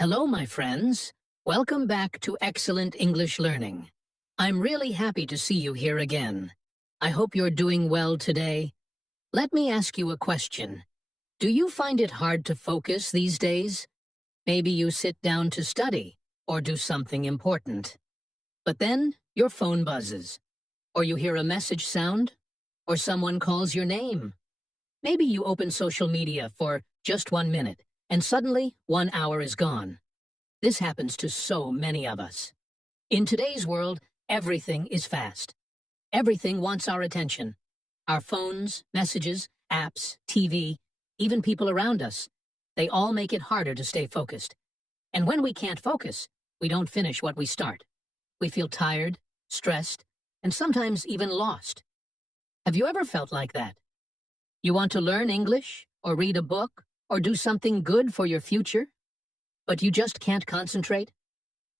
Hello, my friends. Welcome back to Excellent English Learning. I'm really happy to see you here again. I hope you're doing well today. Let me ask you a question. Do you find it hard to focus these days? Maybe you sit down to study or do something important. But then your phone buzzes, or you hear a message sound, or someone calls your name. Maybe you open social media for just 1 minute, and suddenly 1 hour is gone. This happens to so many of us. In today's world, everything is fast. Everything wants our attention. Our phones, messages, apps, TV, even people around us, they all make it harder to stay focused. And when we can't focus, we don't finish what we start. We feel tired, stressed, and sometimes even lost. Have you ever felt like that? You want to learn English, or read a book, or do something good for your future, but you just can't concentrate?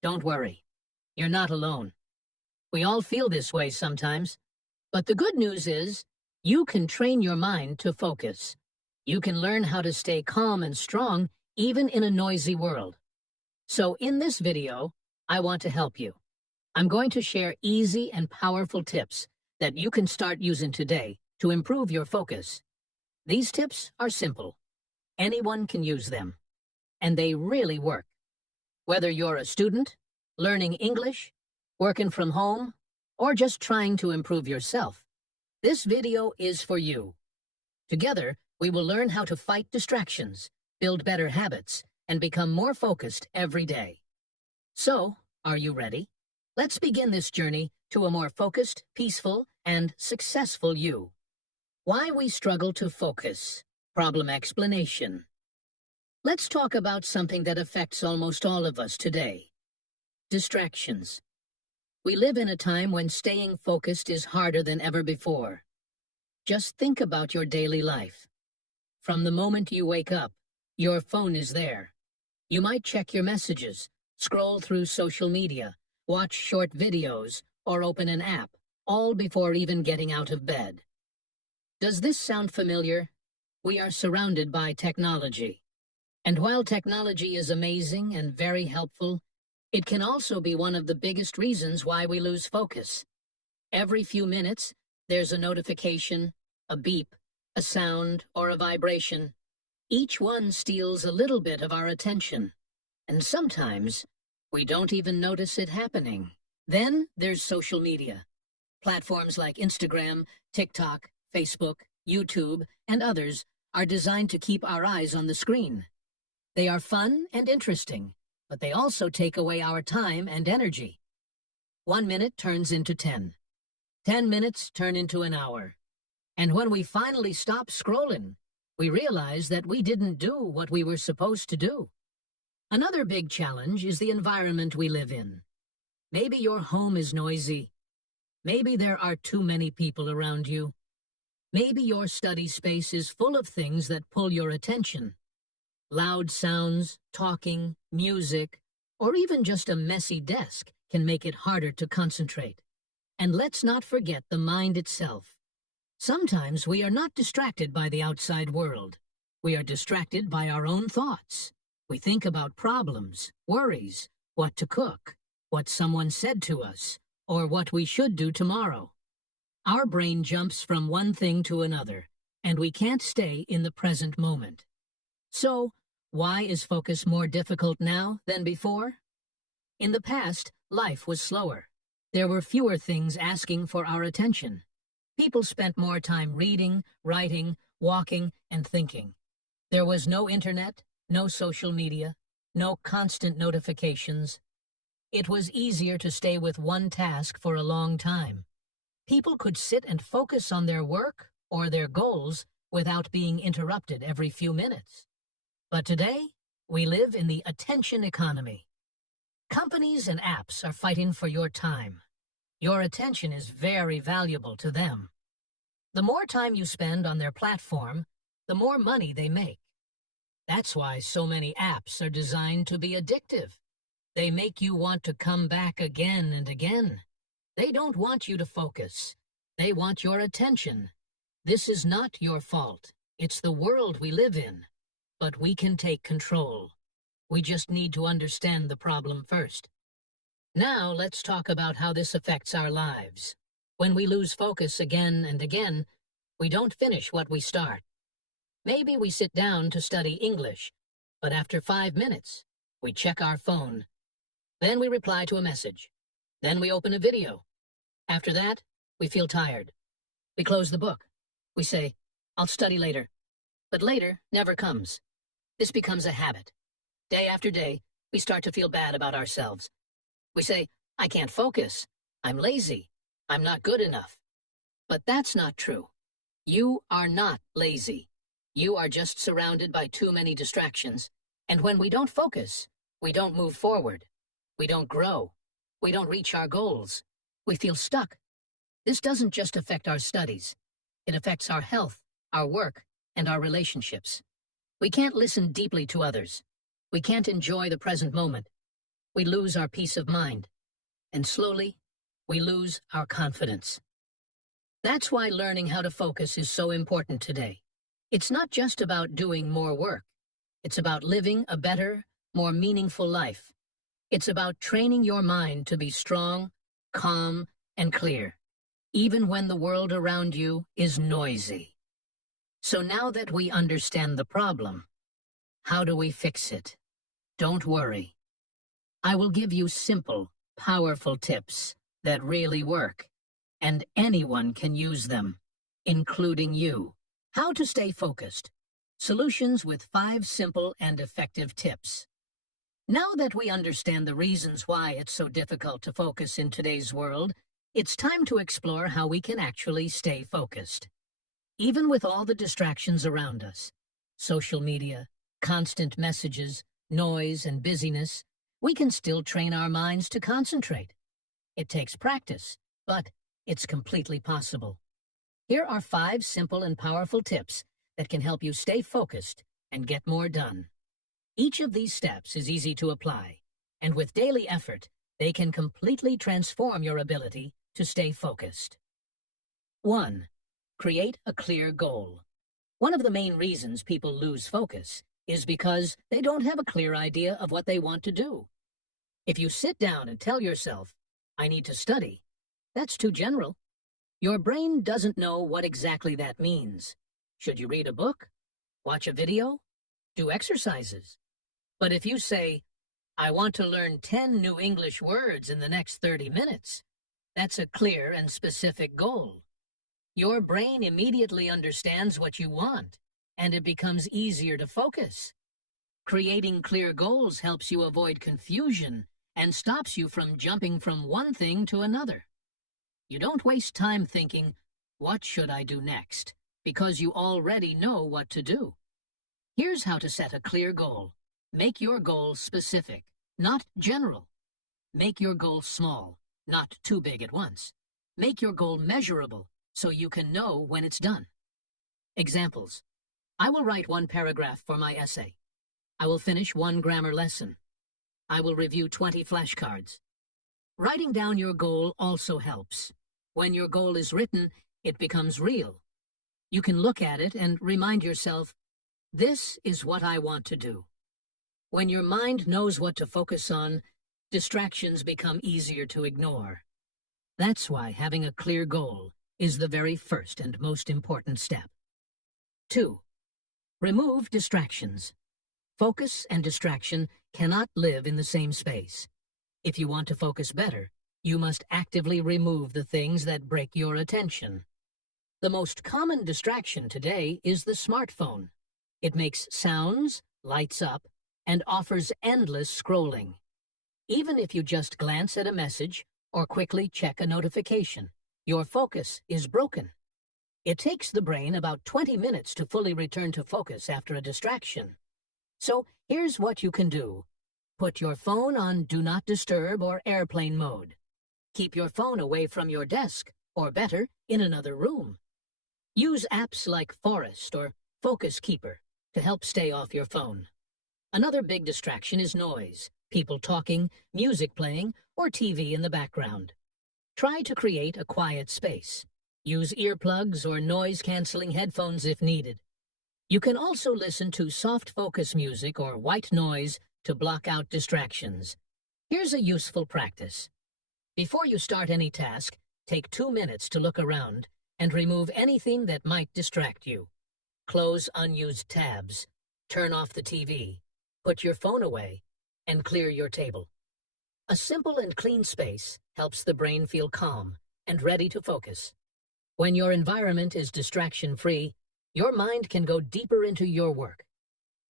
Don't worry. You're not alone. We all feel this way sometimes, but the good news is you can train your mind to focus. You can learn how to stay calm and strong even in a noisy world. So in this video, I want to help you. I'm going to share easy and powerful tips that you can start using today to improve your focus. These tips are simple. Anyone can use them, and they really work. Whether you're a student, learning English, working from home, or just trying to improve yourself, this video is for you. Together, we will learn how to fight distractions, build better habits, and become more focused every day. So, are you ready? Let's begin this journey to a more focused, peaceful, and successful you. Why we struggle to focus. Problem explanation. Let's talk about something that affects almost all of us today. Distractions. We live in a time when staying focused is harder than ever before. Just think about your daily life. From the moment you wake up, your phone is there. You might check your messages, scroll through social media, watch short videos, or open an app, all before even getting out of bed. Does this sound familiar? We are surrounded by technology. And while technology is amazing and very helpful, it can also be one of the biggest reasons why we lose focus. Every few minutes, there's a notification, a beep, a sound, or a vibration. Each one steals a little bit of our attention. And sometimes, we don't even notice it happening. Then there's social media. Platforms like Instagram, TikTok, Facebook, YouTube, and others are designed to keep our eyes on the screen. They are fun and interesting, but they also take away our time and energy. 1 minute turns into 10. 10 minutes turn into an hour. And when we finally stop scrolling, we realize that we didn't do what we were supposed to do. Another big challenge is the environment we live in. Maybe your home is noisy. Maybe there are too many people around you. Maybe your study space is full of things that pull your attention. Loud sounds, talking, music, or even just a messy desk can make it harder to concentrate. And let's not forget the mind itself. Sometimes we are not distracted by the outside world. We are distracted by our own thoughts. We think about problems, worries, what to cook, what someone said to us, or what we should do tomorrow. Our brain jumps from one thing to another, and we can't stay in the present moment. So, why is focus more difficult now than before? In the past, life was slower. There were fewer things asking for our attention. People spent more time reading, writing, walking, and thinking. There was no internet, no social media, no constant notifications. It was easier to stay with one task for a long time. People could sit and focus on their work or their goals without being interrupted every few minutes. But today, we live in the attention economy. Companies and apps are fighting for your time. Your attention is very valuable to them. The more time you spend on their platform, the more money they make. That's why so many apps are designed to be addictive. They make you want to come back again and again. They don't want you to focus. They want your attention. This is not your fault. It's the world we live in. But we can take control. We just need to understand the problem first. Now let's talk about how this affects our lives. When we lose focus again and again, we don't finish what we start. Maybe we sit down to study English, but after 5 minutes, we check our phone. Then we reply to a message. Then we open a video. After that, we feel tired. We close the book. We say, "I'll study later." But later never comes. This becomes a habit. Day after day, we start to feel bad about ourselves. We say, "I can't focus. I'm lazy. I'm not good enough." But that's not true. You are not lazy. You are just surrounded by too many distractions. And when we don't focus, we don't move forward. We don't grow. We don't reach our goals. We feel stuck. This doesn't just affect our studies. It affects our health, our work, and our relationships. We can't listen deeply to others. We can't enjoy the present moment. We lose our peace of mind. And slowly, we lose our confidence. That's why learning how to focus is so important today. It's not just about doing more work. It's about living a better, more meaningful life. It's about training your mind to be strong, calm, and clear, even when the world around you is noisy. So now that we understand the problem, how do we fix it? Don't worry. I will give you simple, powerful tips that really work, and anyone can use them, including you. How to stay focused. Solutions with 5 simple and effective tips. Now that we understand the reasons why it's so difficult to focus in today's world, it's time to explore how we can actually stay focused. Even with all the distractions around us, social media, constant messages, noise, and busyness, we can still train our minds to concentrate. It takes practice, but it's completely possible. Here are 5 simple and powerful tips that can help you stay focused and get more done. Each of these steps is easy to apply, and with daily effort, they can completely transform your ability to stay focused. 1. Create a clear goal. One of the main reasons people lose focus is because they don't have a clear idea of what they want to do. If you sit down and tell yourself, "I need to study," that's too general. Your brain doesn't know what exactly that means. Should you read a book? Watch a video? Do exercises? But if you say, "I want to learn 10 new English words in the next 30 minutes, that's a clear and specific goal. Your brain immediately understands what you want, and it becomes easier to focus. Creating clear goals helps you avoid confusion and stops you from jumping from one thing to another. You don't waste time thinking, "What should I do next?" because you already know what to do. Here's how to set a clear goal. Make your goal specific, not general. Make your goal small, not too big at once. Make your goal measurable so you can know when it's done. Examples. I will write 1 paragraph for my essay. I will finish 1 grammar lesson. I will review 20 flashcards. Writing down your goal also helps. When your goal is written, it becomes real. You can look at it and remind yourself, "This is what I want to do." When your mind knows what to focus on, distractions become easier to ignore. That's why having a clear goal is the very first and most important step. 2. Remove distractions. Focus and distraction cannot live in the same space. If you want to focus better, you must actively remove the things that break your attention. The most common distraction today is the smartphone. It makes sounds, lights up, and offers endless scrolling. Even if you just glance at a message or quickly check a notification, your focus is broken. It takes the brain about 20 minutes to fully return to focus after a distraction. So here's what you can do. Put your phone on Do Not Disturb or airplane mode. Keep your phone away from your desk, or better, in another room. Use apps like Forest or Focus Keeper to help stay off your phone. Another big distraction is noise, people talking, music playing, or TV in the background. Try to create a quiet space. Use earplugs or noise-canceling headphones if needed. You can also listen to soft focus music or white noise to block out distractions. Here's a useful practice. Before you start any task, take 2 minutes to look around and remove anything that might distract you. Close unused tabs, turn off the TV, put your phone away, and clear your table. A simple and clean space helps the brain feel calm and ready to focus. When your environment is distraction-free, your mind can go deeper into your work.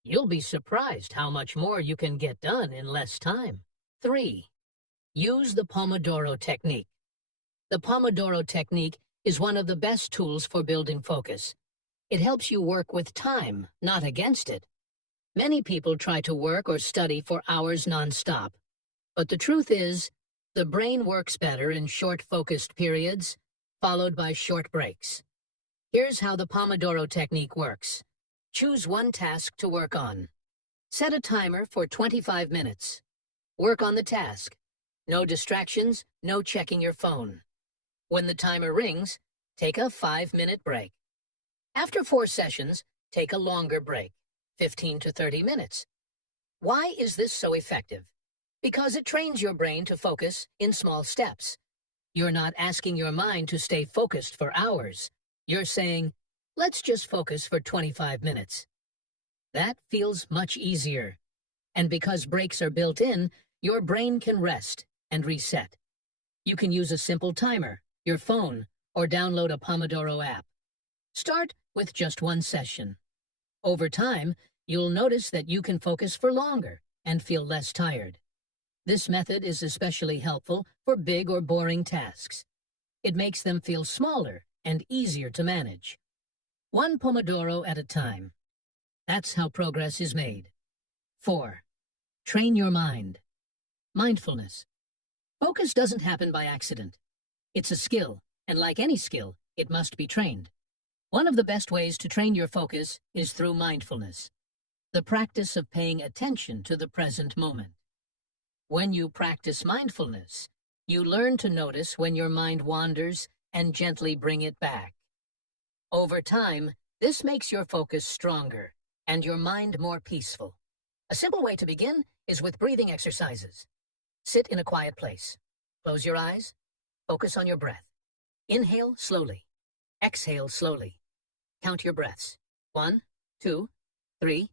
You'll be surprised how much more you can get done in less time. 3. Use the Pomodoro technique. The Pomodoro technique is one of the best tools for building focus. It helps you work with time, not against it. Many people try to work or study for hours non-stop. But the truth is, the brain works better in short focused periods, followed by short breaks. Here's how the Pomodoro technique works. Choose one task to work on. Set a timer for 25 minutes. Work on the task. No distractions, no checking your phone. When the timer rings, take a 5-minute break. After 4 sessions, take a longer break, 15 to 30 minutes. Why is this so effective? Because it trains your brain to focus in small steps. You're not asking your mind to stay focused for hours. You're saying, let's just focus for 25 minutes. That feels much easier. And because breaks are built in, your brain can rest and reset. You can use a simple timer, your phone, or download a Pomodoro app. Start with just 1 session. Over time, you'll notice that you can focus for longer and feel less tired. This method is especially helpful for big or boring tasks. It makes them feel smaller and easier to manage. 1 Pomodoro at a time. That's how progress is made. 4. Train your mind. Mindfulness. Focus doesn't happen by accident. It's a skill, and like any skill, it must be trained. One of the best ways to train your focus is through mindfulness, the practice of paying attention to the present moment. When you practice mindfulness, you learn to notice when your mind wanders and gently bring it back. Over time, this makes your focus stronger and your mind more peaceful. A simple way to begin is with breathing exercises. Sit in a quiet place. Close your eyes. Focus on your breath. Inhale slowly. Exhale slowly. Count your breaths. 1, 2, 3,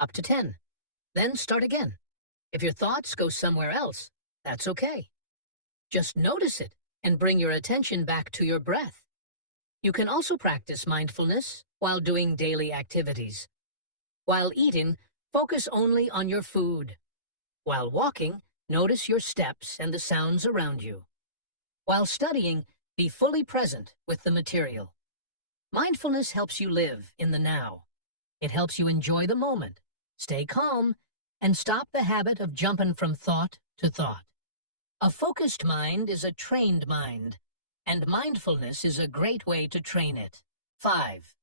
up to 10. Then start again. If your thoughts go somewhere else, that's okay. Just notice it and bring your attention back to your breath. You can also practice mindfulness while doing daily activities. While eating, focus only on your food. While walking, notice your steps and the sounds around you. While studying, be fully present with the material. Mindfulness helps you live in the now. It helps you enjoy the moment, stay calm, and stop the habit of jumping from thought to thought. A focused mind is a trained mind, and mindfulness is a great way to train it. 5.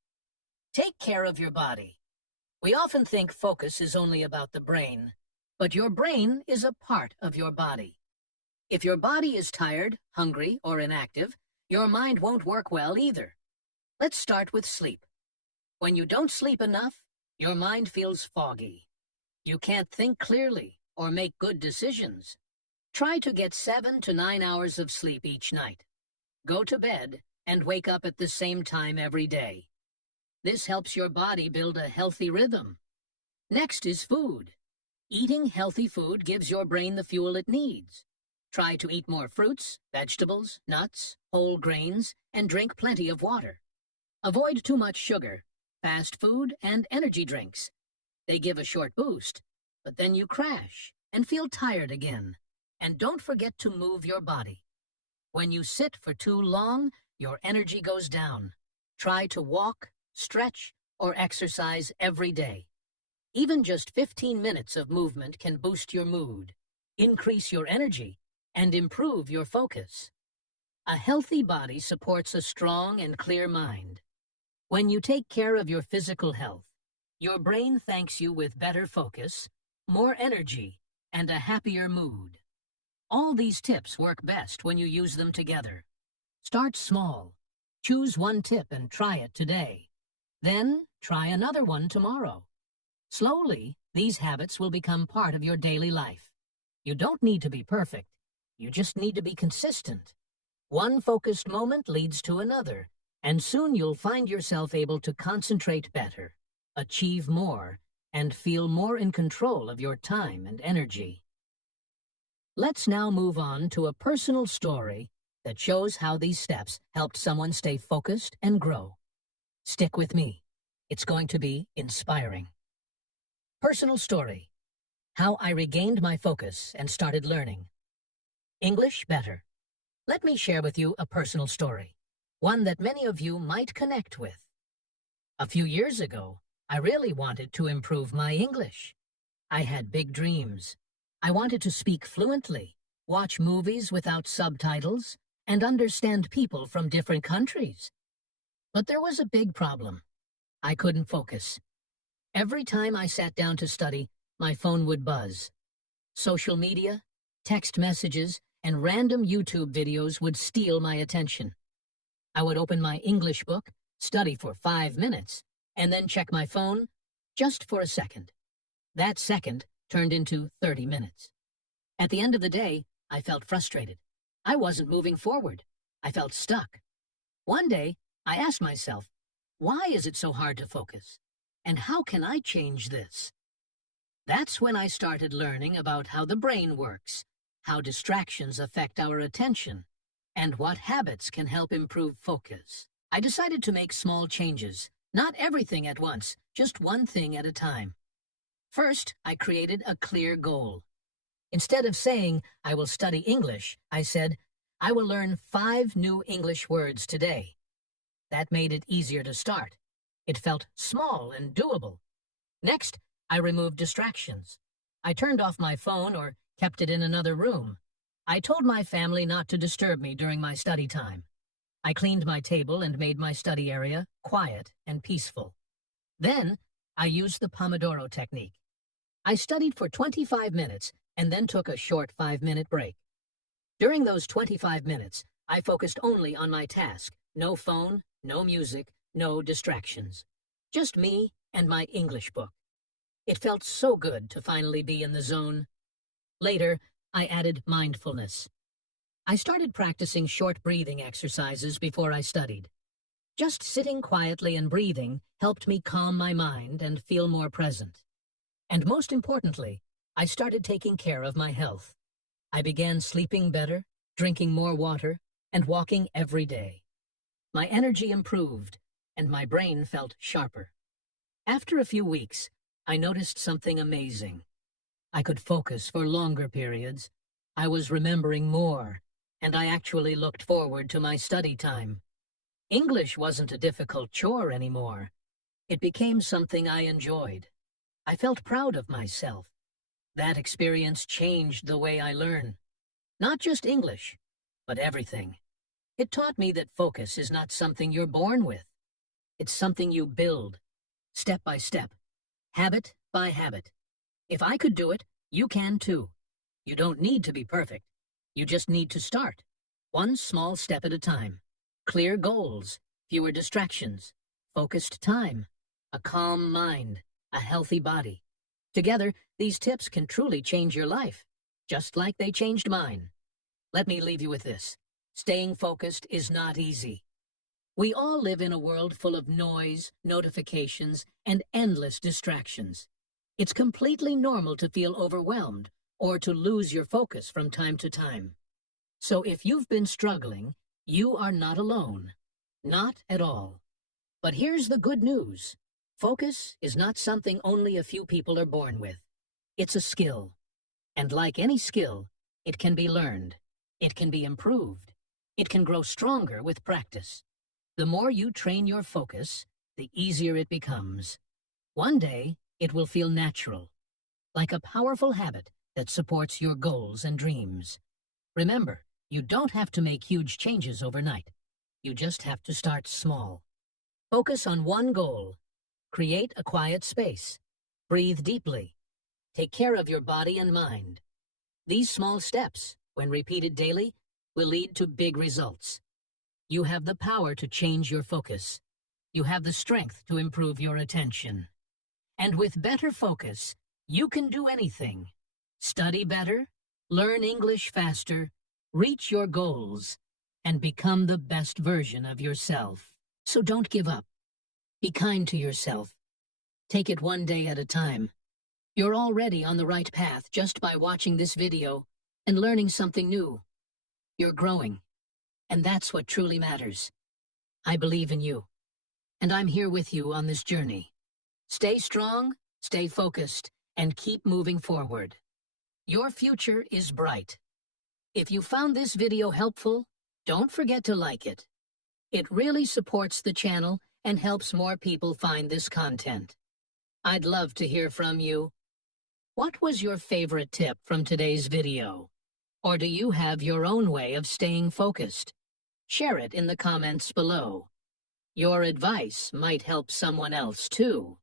Take care of your body. We often think focus is only about the brain, but your brain is a part of your body. If your body is tired, hungry, or inactive, your mind won't work well either. Let's start with sleep. When you don't sleep enough, your mind feels foggy. You can't think clearly or make good decisions. Try to get 7 to 9 hours of sleep each night. Go to bed and wake up at the same time every day. This helps your body build a healthy rhythm. Next is food. Eating healthy food gives your brain the fuel it needs. Try to eat more fruits, vegetables, nuts, whole grains, and drink plenty of water. Avoid too much sugar, fast food, and energy drinks. They give a short boost, but then you crash and feel tired again. And don't forget to move your body. When you sit for too long, your energy goes down. Try to walk, stretch, or exercise every day. Even just 15 minutes of movement can boost your mood, increase your energy, and improve your focus. A healthy body supports a strong and clear mind. When you take care of your physical health, your brain thanks you with better focus, more energy, and a happier mood. All these tips work best when you use them together. Start small. Choose one tip and try it today. Then try another one tomorrow. Slowly, These habits will become part of your daily life. You don't need to be perfect. You just need to be consistent. One focused moment leads to another, and soon you'll find yourself able to concentrate better, achieve more, and feel more in control of your time and energy. Let's now move on to a personal story that shows how these steps helped someone stay focused and grow. Stick with me. It's going to be inspiring. Personal story: how I regained my focus and started learning English better. Let me share with you a personal story, one that many of you might connect with. A few years ago, I really wanted to improve my English. I had big dreams. I wanted to speak fluently, watch movies without subtitles, and understand people from different countries. But there was a big problem. I couldn't focus. Every time I sat down to study, my phone would buzz. Social media, text messages, and random YouTube videos would steal my attention. I would open my English book, study for 5 minutes, and then check my phone just for a second. That second turned into 30 minutes. At the end of the day, I felt frustrated. I wasn't moving forward. I felt stuck. One day, I asked myself, why is it so hard to focus? And how can I change this? That's when I started learning about how the brain works, how distractions affect our attention, and what habits can help improve focus. I decided to make small changes, not everything at once, just one thing at a time. First, I created a clear goal. Instead of saying, I will study English, I said, I will learn 5 new English words today. That made it easier to start. It felt small and doable. Next, I removed distractions. I turned off my phone or kept it in another room. I told my family not to disturb me during my study time. I cleaned my table and made my study area quiet and peaceful. Then, I used the Pomodoro technique. I studied for 25 minutes and then took a short 5-minute break. During those 25 minutes, I focused only on my task. No phone, no music, no distractions. Just me and my English book. It felt so good to finally be in the zone. Later, I added mindfulness. I started practicing short breathing exercises before I studied. Just sitting quietly and breathing helped me calm my mind and feel more present. And most importantly, I started taking care of my health. I began sleeping better, drinking more water, and walking every day. My energy improved, and my brain felt sharper. After a few weeks, I noticed something amazing. I could focus for longer periods. I was remembering more, and I actually looked forward to my study time. English wasn't a difficult chore anymore. It became something I enjoyed. I felt proud of myself. That experience changed the way I learn. Not just English, but everything. It taught me that focus is not something you're born with. It's something you build, step by step, habit by habit. If I could do it, you can too. You don't need to be perfect. You just need to start. One small step at a time. Clear goals, fewer distractions, focused time, a calm mind, a healthy body. Together, these tips can truly change your life, just like they changed mine. Let me leave you with this. Staying focused is not easy. We all live in a world full of noise, notifications, and endless distractions. It's completely normal to feel overwhelmed or to lose your focus from time to time. So if you've been struggling, you are not alone. Not at all. But here's the good news. Focus is not something only a few people are born with. It's a skill. And like any skill, it can be learned. It can be improved. It can grow stronger with practice. The more you train your focus, the easier it becomes. One day, it will feel natural, like a powerful habit that supports your goals and dreams. Remember, you don't have to make huge changes overnight. You just have to start small. Focus on one goal. Create a quiet space. Breathe deeply. Take care of your body and mind. These small steps, when repeated daily, will lead to big results. You have the power to change your focus. You have the strength to improve your attention. And with better focus, You can do anything. Study better, learn English faster, reach your goals, and become the best version of yourself. So don't give up. Be kind to yourself. Take it one day at a time. You're already on the right path just by watching this video and learning something new. You're growing, and that's what truly matters. I believe in you, and I'm here with you on this journey. Stay strong, stay focused, and keep moving forward. Your future is bright. If you found this video helpful, don't forget to like it. It really supports the channel and helps more people find this content. I'd love to hear from you. What was your favorite tip from today's video? Or do you have your own way of staying focused? Share it in the comments below. Your advice might help someone else too.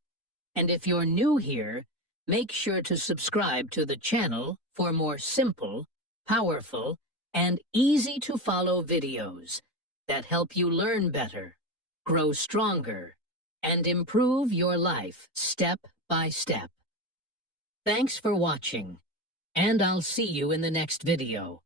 And if you're new here, make sure to subscribe to the channel for more simple, powerful, and easy-to-follow videos that help you learn better, grow stronger, and improve your life step by step. Thanks for watching, and I'll see you in the next video.